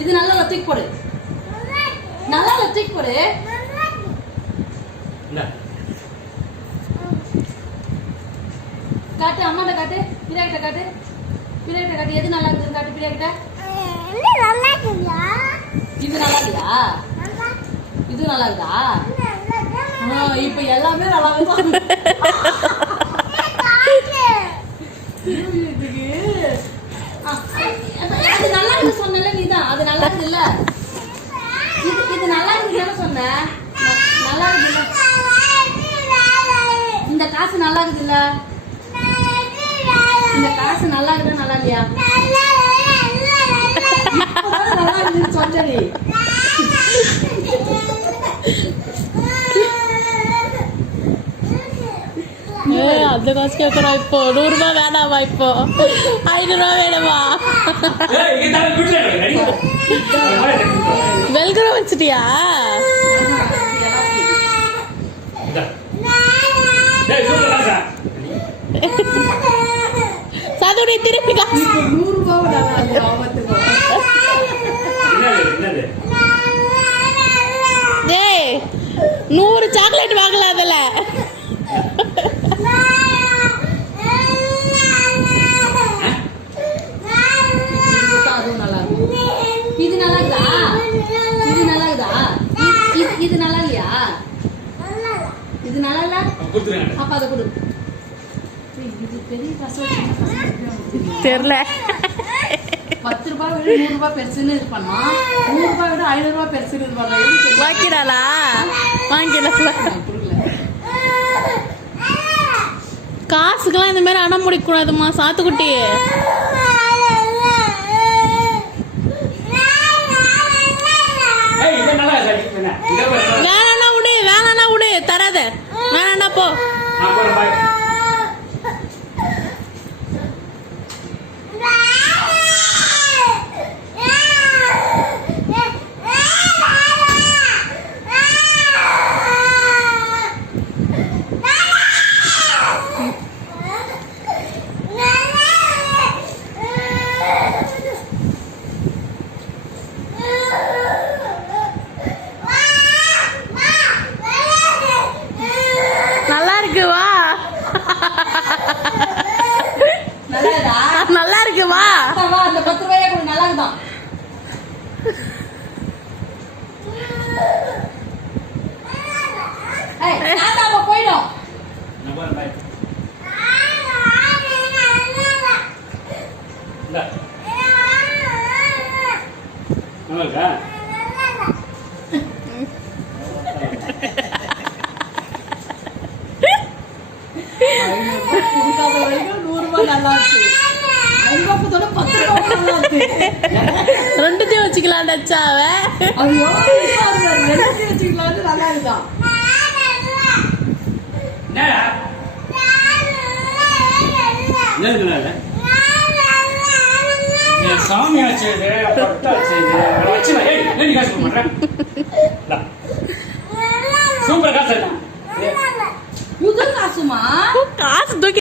இது நல்லா தூக்கி போடு. நல்லா தூக்கி போடு. காட்டு அம்மாட்ட காட்டு. பிரியா கிட்ட காட்டு. பிரியா கிட்ட காட்டு. எது நல்லா இருக்குன்னு காட்டு பிரியா கிட்ட. இது நல்லா இல்லையா? இது நல்லா இருக்குதா? இப்ப எல்லாமே நல்லா இருக்கு. அது நல்லா இருக்கு சொன்னல நீதான். அது நல்லா இருக்கு இல்ல? இது நல்லா இருக்குன்னு சொன்ன. நல்லா இருக்கு. இந்த காசு நல்லா இருக்குது இல்ல? இந்த காசு நல்லா இருக்குதா நல்லா இல்லையா? நல்லா இருக்குன்னு சொன்னடி. அந்த காசு கேட்கறோம். இப்போ 100 ரூபாய் வேணாமா? இப்போ 500 ரூபாய் வேணுமா? வெல்கரம் வச்சுட்டியா? சாதுடி திருப்பி காசு 100 ரூபாய். டேய் 100 சாக்லேட் வாங்கலாம் அதுல. இது நல்லா இருக்குதா? இது நல்லா இருக்குதா? இது நல்லா இல்லையா? இது நல்லா இல்ல? அப்ப அதை கொடு. இது பெரிய தெரியல. 10 ரூபாய் விட 100 ரூபாய் பெருசுன்னு இது பண்ணா, 100 ரூபாய் விட 500 ரூபாய் பெருசுன்னு இது பண்ணா. வாங்கிடாளா? வாங்கிடல. காசுக்கெல்லாம் இந்த மாதிரி அடம் முடிக்க கூடாதுமா சாத்துக்குட்டி. வேணாண்ணா விடு, வேணாண்ணா விடு, தராத. வேணாண்ணா போ. நல்லா இருக்கு வா. நல்லா இருக்கு வா. அந்த 10 ரூபாயே கூட நல்லா இருக்குதான். போயிடும். குடிக்காத வரைக்கும் 100 ரூபாய் நல்லா இருக்கு. 5 ரூபாய் 10 ரூபாய் நல்லா இருக்கு. ரெண்டுத்தையும் வச்சுக்கலாம் டச்சாவ. ஐயோ ரெண்டுத்தையும் வச்சுக்கலாம். நல்லா இருக்குதான். சூப்பர் காசு. காசுமா காசு தூக்கி